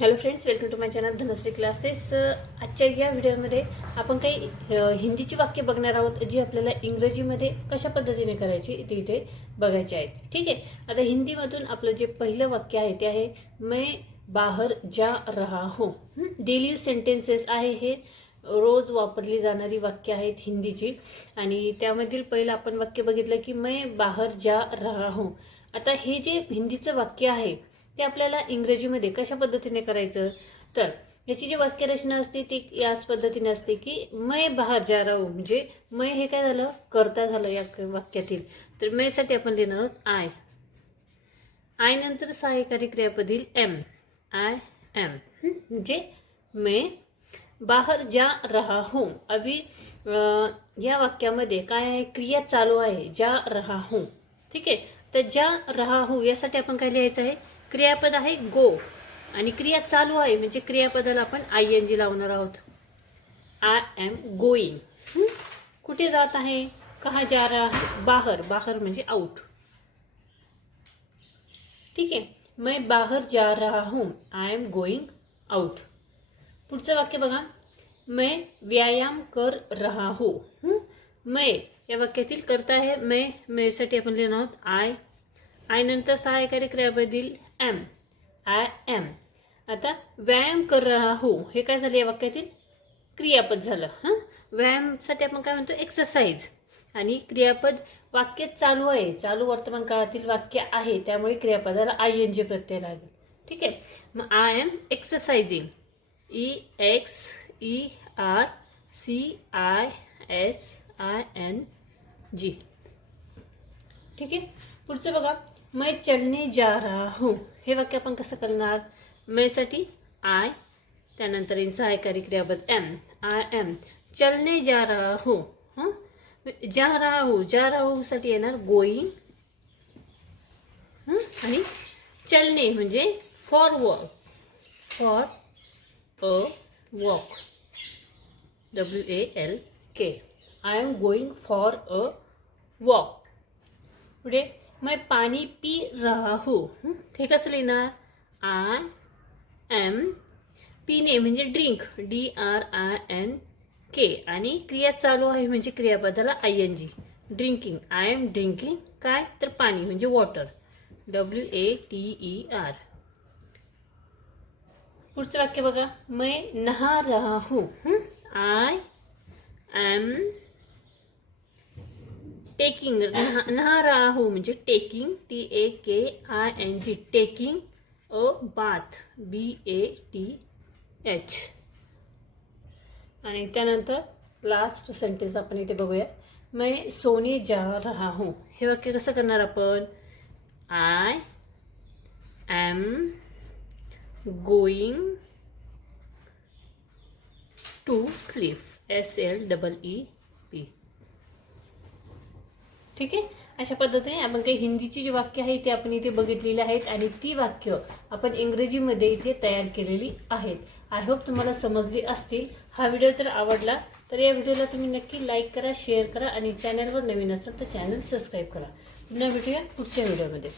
Hello friends, welcome to my channel Dhanashree classes. आजच्या या व्हिडिओमध्ये आपण काही हिंदीची वाक्य बघणार आहोत जी आपल्याला इंग्रजीमध्ये कशा पद्धतीने करायची ते इथे बघायचे आहेत. ठीक आहे. आता हिंदीमधून आपलं जे पहिलं वाक्य आहे ते आहे मैं बाहर जा रहा हूँ. डेली यूज सेंटेन्सेस आहे हे, रोज वापरली जाणारी वाक्य आहेत हिंदीची. आणि त्यामधील पहिलं आपण वाक्य बघितलं की मैं बाहर जा रहा हूँ. आता हे जे हिंदीचं वाक्य आहे ते आपल्याला इंग्रजीमध्ये कशा पद्धतीने करायचं, तर याची जी वाक्यरचना असते ती याच पद्धतीने असते की मैं बाहर जा रहा हूँ. म्हणजे मैं हे काय झालं, करता झालं या वाक्यातील. तर मैं साठी आपण लिहिणार आहोत आय. आय नंतर सहाय्यकारी क्रियापद येईल एम. I am. म्हणजे मैं बाहर जा रहा हूँ. अभी या वाक्यामध्ये काय आहे, क्रिया चालू आहे, जा रहा हूँ. ठीक आहे. तर जा रहा हूँ यासाठी आपण काय लिहायचं आहे, क्रियापद आहे गो आणि क्रिया चालू आहे म्हणजे क्रियापदाला आपण ING लावणार आहोत. I am going. कुठे जात आहे, कहा जा रहा है, बाहर. बाहर म्हणजे आउट. ठीक आहे. मैं बाहर जा रहा हूँ. I am going out. पुढचं वाक्य बघा, मैं व्यायाम कर रहा हूँ. मैं या वाक्यातील करता है मैं साठी आपण लिहिणार आहोत आय. आय नंतर सहाय्यकारी क्रियापद येईल एम. I am. आता व्यायाम कर रहा हूँ हे काय झालं, या वाक्यातील क्रियापद झालं. व्यायामसाठी आपण काय म्हणतो, एक्सरसाइज. आणि क्रियापद वाक्य चालू आहे, चालू वर्तमान काळातील वाक्य आहे, त्यामुळे क्रियापदाला ING प्रत्यय लागेल. ठीक आहे. मग आय एम एक्सरसाइजिंग. EXERCISING. ठीक आहे. पुढचं बघा, मैं चलने जा रहा हूँ. हे वाक्य आपण कसं करणार, मैं साठी आय, त्यानंतर सहाय्यकारी क्रियापद एम. I am. चलने जा रहा हूँ. जा रहा हूँ, जा रहा हूँ साठी येणार गोइंग. आणि चलने म्हणजे for walk. For a walk. WALK. I am going for a walk. पुढे मैं पानी पी रहा हूँ. हे कसं लिहिणार, आय एम. पीने म्हणजे ड्रिंक, DRINK. आणि क्रिया चालू आहे म्हणजे क्रियापदाला ING. Drinking. I am drinking काय, तर पाणी म्हणजे वॉटर. WATER. पुढचं वाक्य बघा, मैं नहा रहा हूँ. I am taking. नहा रहा हूँ म्हणजे taking, TAKING. Taking a bath, BATH. आणि त्यानंतर लास्ट सेंटेन्स आपण इथे बघूया, मैं सोने जा रहा हूँ. हे वाक्य कसं करणार आपण, I am going to sleep. SLEEP. ठीक आहे. अशा पद्धतीने आपण काही हिंदीची जी वाक्य आहे ते आपण इथे बघितलेली आहेत आणि ती वाक्य आपण इंग्रजीमध्ये इथे तयार केलेली आहेत. आय होप तुम्हाला समजली असतील. हा व्हिडिओ जर आवडला तर या व्हिडिओला तुम्ही नक्की लाईक करा, शेअर करा आणि चॅनलवर नवीन असाल तर चॅनल सबस्क्राईब करा. पुन्हा भेटूया पुढच्या व्हिडिओमध्ये.